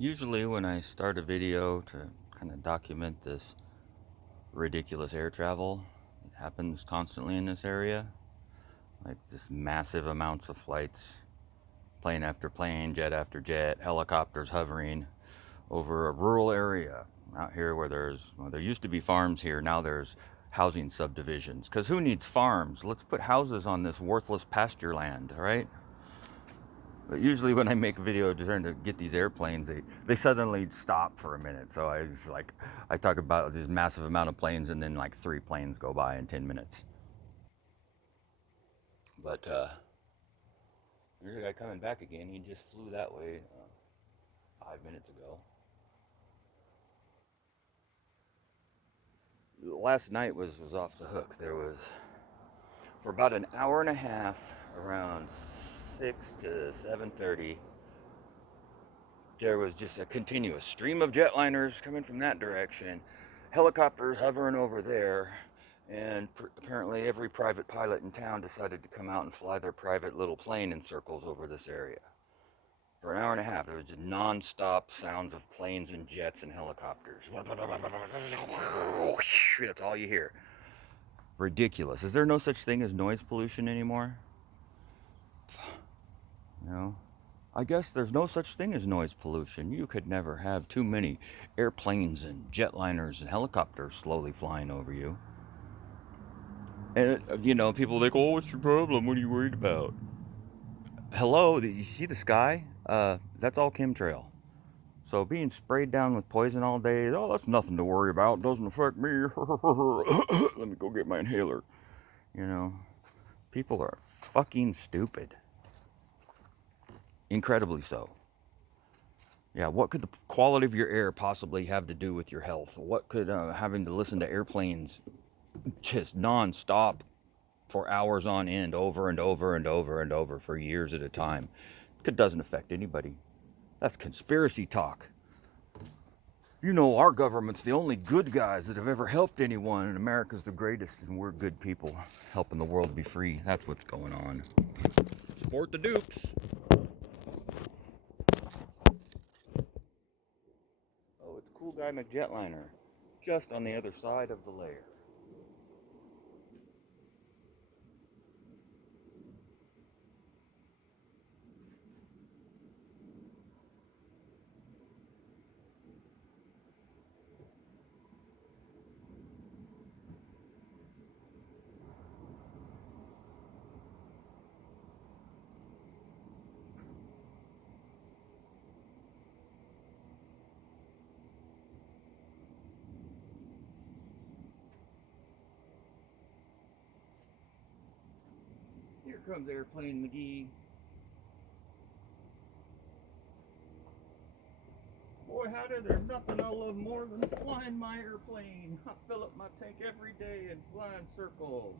Usually when I start a video to kind of document this ridiculous air travel, it happens constantly in this area. Like just massive amounts of flights, plane after plane, jet after jet, helicopters hovering over a rural area out here where there used to be farms here, now there's housing subdivisions. Because who needs farms? Let's put houses on this worthless pasture land, all right? But usually when I make a video trying to get these airplanes, they suddenly stop for a minute. So I talk about this massive amount of planes and then like 3 planes go by in 10 minutes. But there's a guy coming back again. He just flew that way 5 minutes ago. Last night was off the hook. There was, for about an hour and a half, around 6 to 7:30, there was just a continuous stream of jetliners coming from that direction, helicopters hovering over there, and apparently every private pilot in town decided to come out and fly their private little plane in circles over this area. For an hour and a half, there was just non-stop sounds of planes and jets and helicopters. That's all you hear. Ridiculous. Is there no such thing as noise pollution anymore? No. I guess there's no such thing as noise pollution. You could never have too many airplanes and jetliners and helicopters slowly flying over you. And, people think, oh, what's your problem? What are you worried about? Hello, did you see the sky? That's all chemtrail. So being sprayed down with poison all day, oh, that's nothing to worry about. Doesn't affect me. Let me go get my inhaler. You know, people are fucking stupid. Incredibly so. Yeah, what could the quality of your air possibly have to do with your health? What could having to listen to airplanes just non-stop for hours on end, over and over and over and over for years at a time, it doesn't affect anybody? That's conspiracy talk. You know, our government's the only good guys that have ever helped anyone, and America's the greatest, and we're good people helping the world be free. That's what's going on. Support the Dukes. Oh, it's Cool Guy McJetliner, just on the other side of the layer. Here comes Airplane McGee. Boy, howdy, there's nothing I love more than flying my airplane. I fill up my tank every day and fly in circles.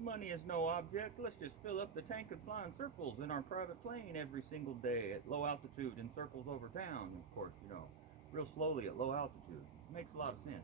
Money is no object. Let's just fill up the tank and fly in circles in our private plane every single day at low altitude in circles over town. Of course, real slowly at low altitude. Makes a lot of sense.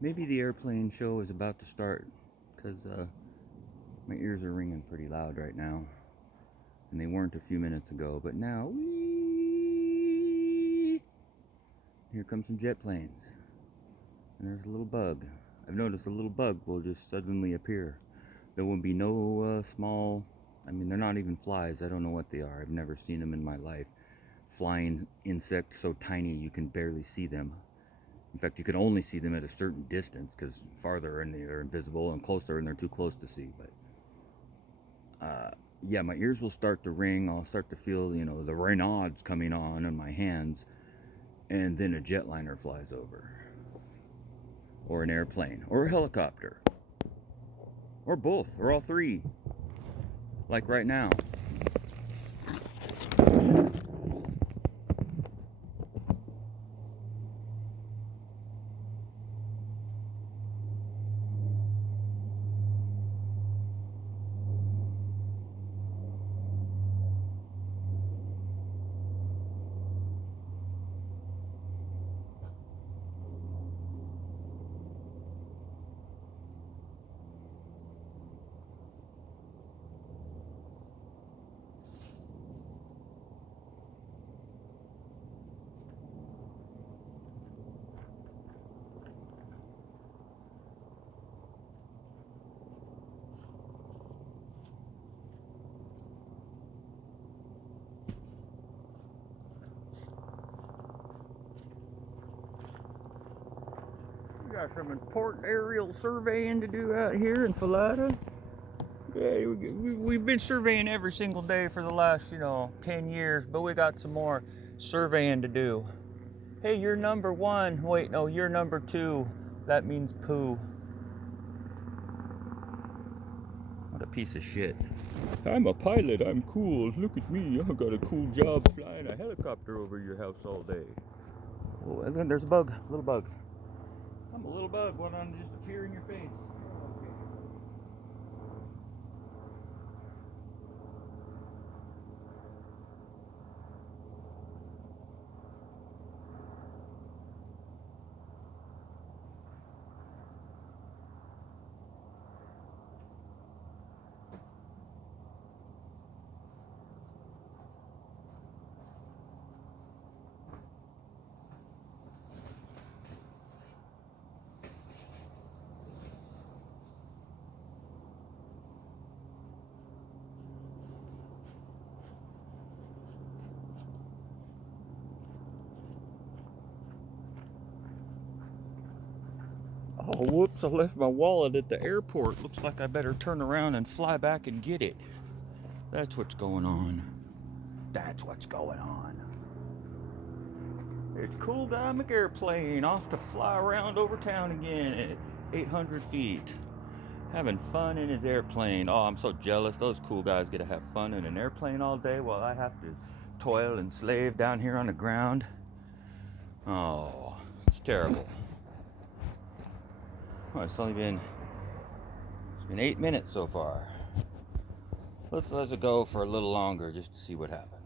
Maybe the airplane show is about to start because my ears are ringing pretty loud right now. And they weren't a few minutes ago, but now, whee! Here come some jet planes. And there's a little bug. I've noticed a little bug will just suddenly appear. There will be no small I mean, they're not even flies. I don't know what they are. I've never seen them in my life. Flying insects so tiny you can barely see them. In fact, you can only see them at a certain distance, because farther and they're invisible, and closer and they're too close to see. But yeah, my ears will start to ring. I'll start to feel, you know, the Raynaud's coming on in my hands, and then a jetliner flies over, or an airplane, or a helicopter, or both, or all three, like right now. We got some important aerial surveying to do out here in Falada. Yeah, we've been surveying every single day for the last, 10 years, but we got some more surveying to do. Hey, you're number one. Wait, no, you're number two. That means poo. What a piece of shit. I'm a pilot. I'm cool. Look at me. I got a cool job flying a helicopter over your house all day. Oh, and then there's a bug. Little bug. I'm a little bug. Why don't I just appear in your face? Oh, whoops, I left my wallet at the airport. Looks like I better turn around and fly back and get it. That's what's going on. That's what's going on. It's Cool Guy McAirplane off to fly around over town again at 800 feet. Having fun in his airplane. Oh, I'm so jealous. Those cool guys get to have fun in an airplane all day while I have to toil and slave down here on the ground. Oh, it's terrible. Well, it's been 8 minutes so far. Let's let it go for a little longer just to see what happens.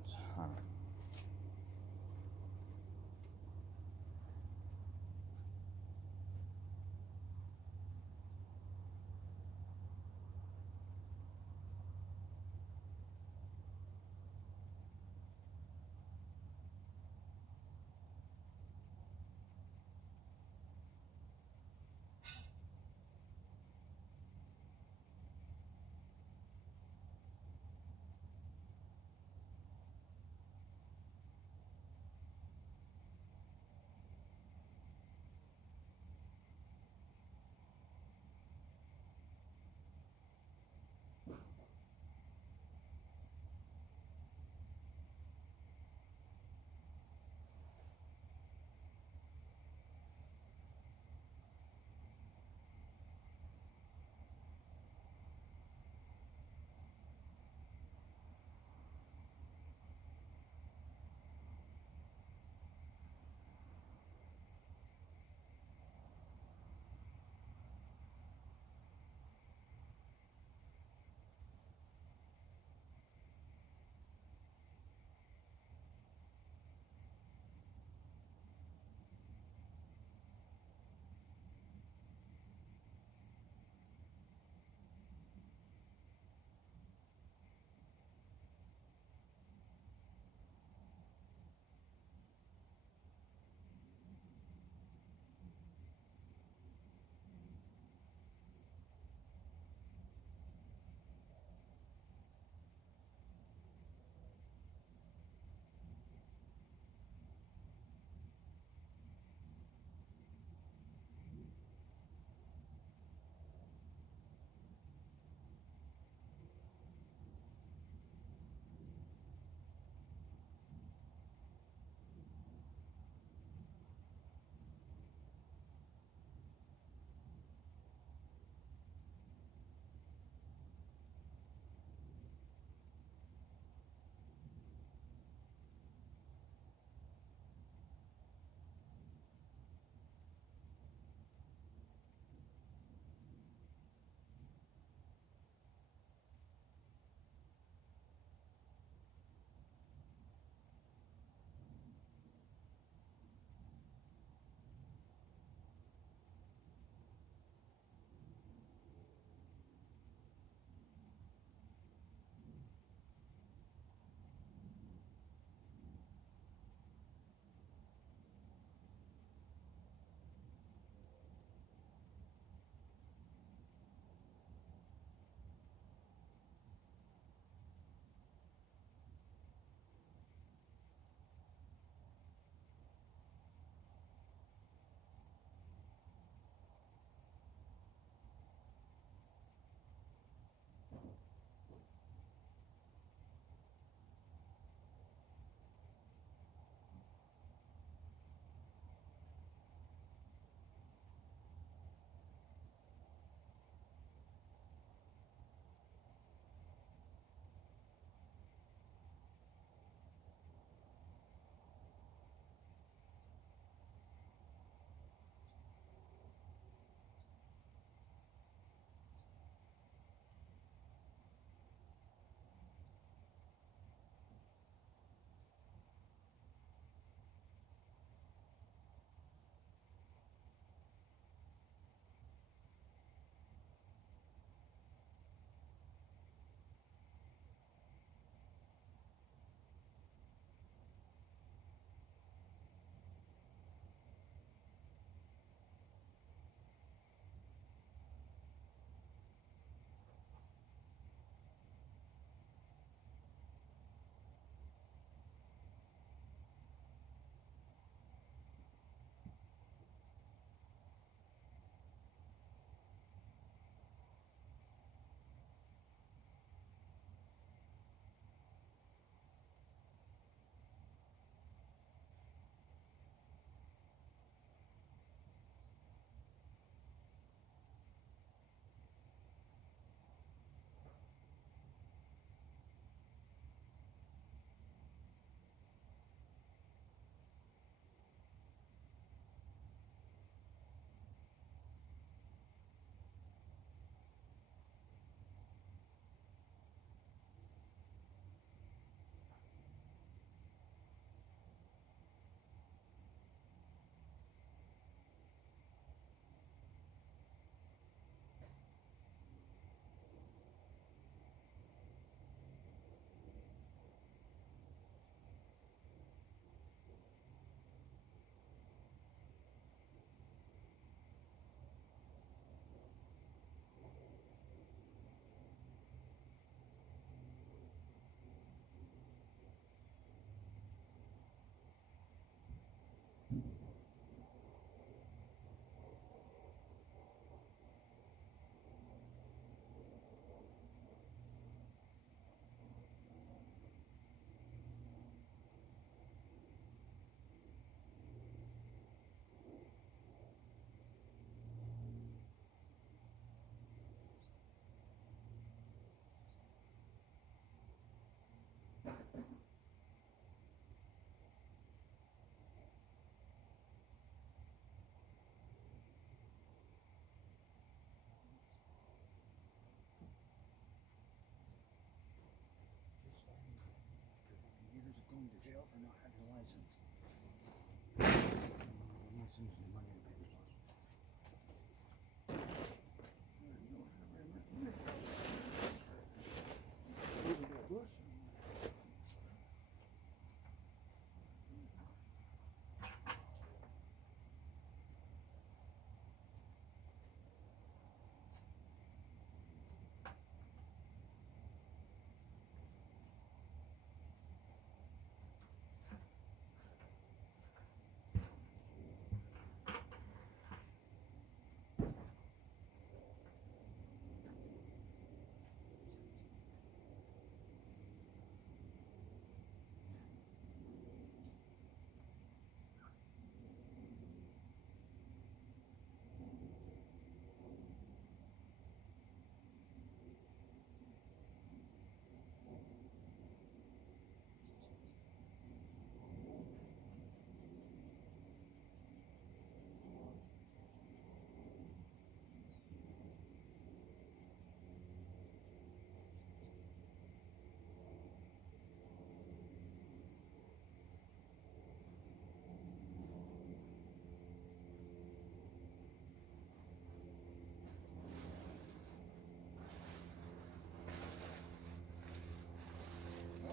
going to jail for not having a license. License and money in the paper.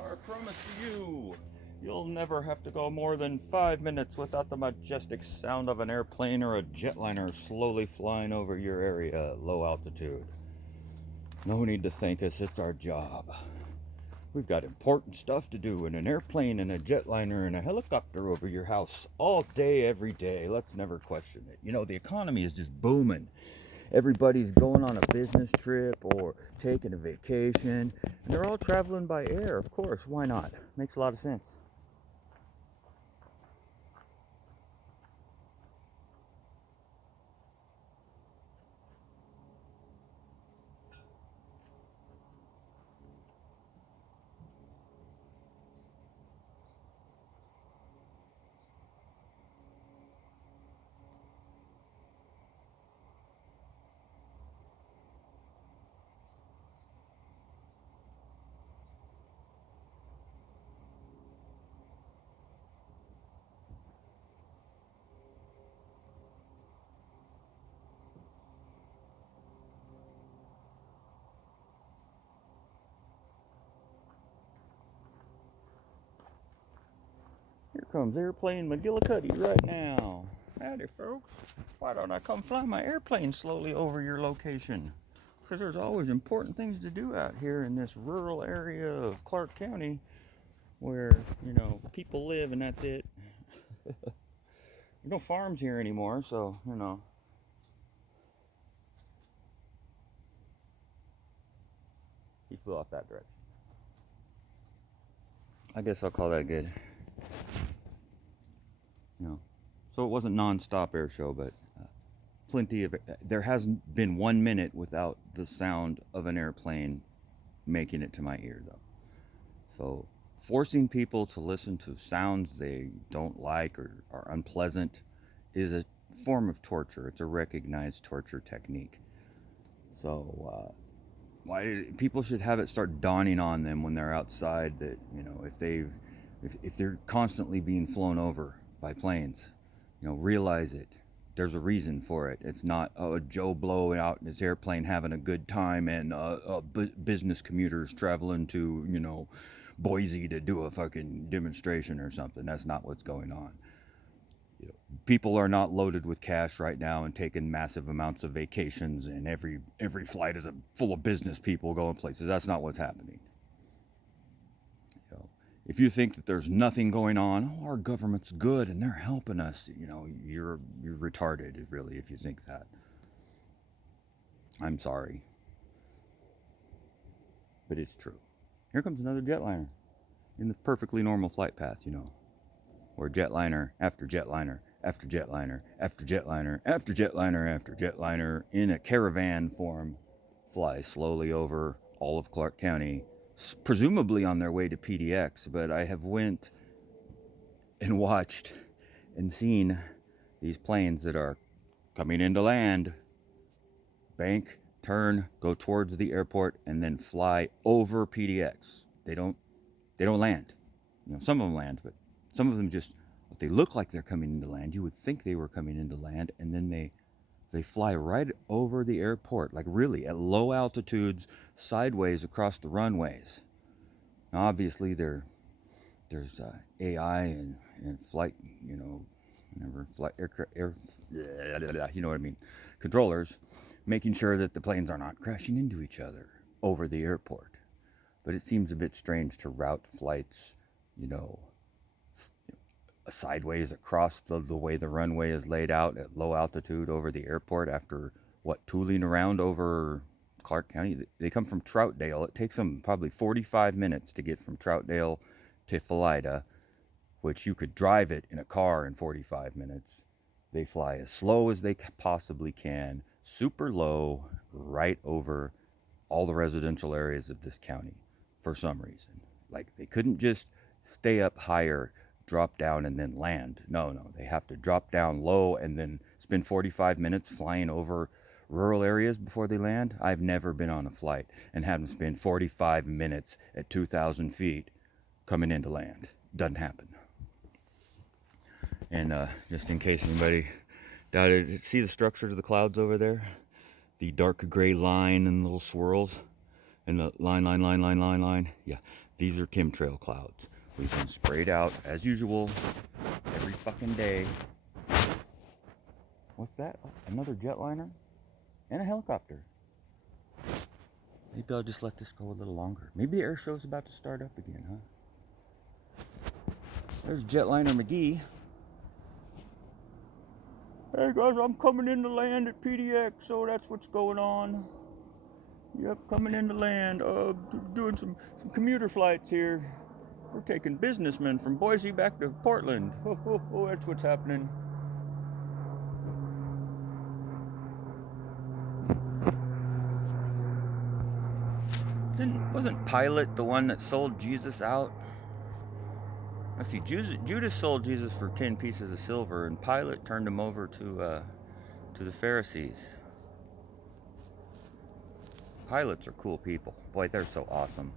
I promise you, you'll never have to go more than 5 minutes without the majestic sound of an airplane or a jetliner slowly flying over your area at low altitude. No need to thank us, it's our job. We've got important stuff to do in an airplane and a jetliner and a helicopter over your house all day, every day. Let's never question it. You know, the economy is just booming. Everybody's going on a business trip or taking a vacation, and they're all traveling by air, of course. Why not? Makes a lot of sense. Here comes Airplane McGillicuddy right now. Howdy, folks. Why don't I come fly my airplane slowly over your location? Because there's always important things to do out here in this rural area of Clark County where, you know, people live and that's it. There's no farms here anymore, so, you know. He flew off that direction. I guess I'll call that good. You know, so it wasn't non-stop air show, but plenty of. There hasn't been 1 minute without the sound of an airplane making it to my ear, though. So forcing people to listen to sounds they don't like or are unpleasant is a form of torture. It's a recognized torture technique. So why people should have it start dawning on them when they're outside that, you know, if they're constantly being flown over by planes, you know, realize it. There's a reason for it. It's not Joe Blow out in his airplane having a good time and business commuters traveling to, you know, Boise to do a fucking demonstration or something. That's not what's going on. You know, people are not loaded with cash right now and taking massive amounts of vacations, and every flight is full of business people going places. That's not what's happening. You know, if you think that there's nothing going on, oh, our government's good and they're helping us, you know, you're retarded, really, if you think that. I'm sorry, but it's true. Here comes another jetliner in the perfectly normal flight path, you know, where jetliner after jetliner after jetliner after jetliner after jetliner after jetliner in a caravan form fly slowly over all of Clark County, presumably on their way to PDX. But I have went and watched and seen these planes that are coming into land, bank, turn, go towards the airport, and then fly over PDX. They don't land. some of them land, but some of them just, they look like they're coming into land. You would think they were coming into land, and then they fly right over the airport, like really at low altitudes, sideways across the runways. Now, obviously, there's AI and flight, whatever, flight air, you know what I mean, controllers, making sure that the planes are not crashing into each other over the airport. But it seems a bit strange to route flights, sideways across the way the runway is laid out at low altitude over the airport after tooling around over Clark County. They come from Troutdale. It takes them probably 45 minutes to get from Troutdale to Philida, which you could drive it in a car in 45 minutes. They fly as slow as they possibly can, super low, right over all the residential areas of this county for some reason. Like, they couldn't just stay up higher, drop down, and then land. No, they have to drop down low and then spend 45 minutes flying over rural areas before they land. I've never been on a flight and had them spend 45 minutes at 2,000 feet coming into land. Doesn't happen. And just in case anybody doubted, see the structure of the clouds over there? The dark gray line and little swirls, and the line. Yeah, these are chemtrail clouds. We've been sprayed out as usual every fucking day. What's that? Another jetliner and a helicopter. Maybe I'll just let this go a little longer. Maybe the air show's about to start up again, huh? There's Jetliner McGee. Hey guys, I'm coming into land at PDX, so that's what's going on. Yep, coming into land. Doing some commuter flights here. We're taking businessmen from Boise back to Portland. Oh, that's what's happening. Wasn't Pilate the one that sold Jesus out? Let's see, Judas sold Jesus for 10 pieces of silver, and Pilate turned him over to the Pharisees. Pilots are cool people. Boy, they're so awesome.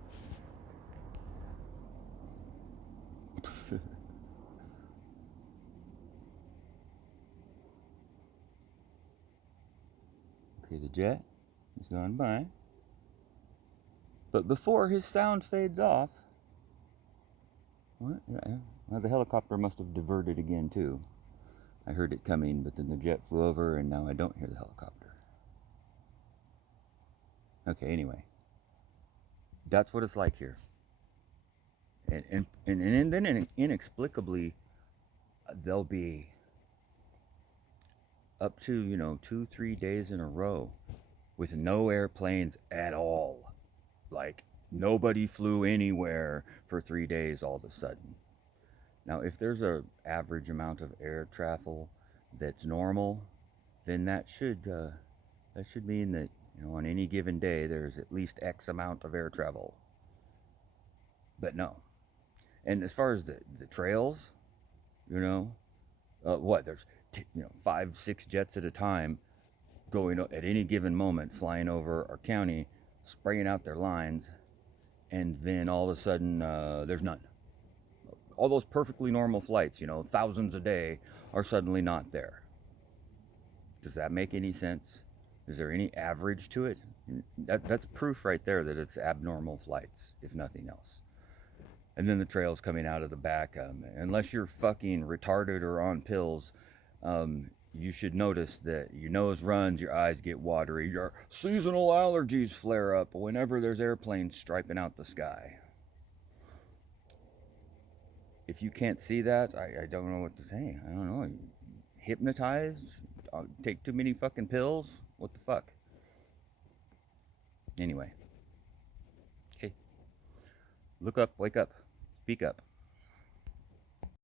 Okay, the jet is going by. But before his sound fades off, what? Well, the helicopter must have diverted again, too. I heard it coming, but then the jet flew over, and now I don't hear the helicopter. Okay, anyway. That's what it's like here. And then inexplicably, they'll be up to, 2-3 days in a row with no airplanes at all. Like, nobody flew anywhere for 3 days all of a sudden. Now, if there's a average amount of air travel that's normal, then that should mean that, on any given day there's at least X amount of air travel. But no. And as far as the trails, there's 5-6 jets at a time going at any given moment, flying over our county, spraying out their lines, and then all of a sudden there's none. All those perfectly normal flights, thousands a day, are suddenly not there. Does that make any sense? Is there any average to it? That's proof right there that it's abnormal flights, if nothing else. And then the trails coming out of the back. Unless you're fucking retarded or on pills, you should notice that your nose runs, your eyes get watery, your seasonal allergies flare up whenever there's airplanes striping out the sky. If you can't see that, I don't know what to say. I don't know. Hypnotized? Take too many fucking pills? What the fuck? Anyway. Okay. Look up, wake up, speak up.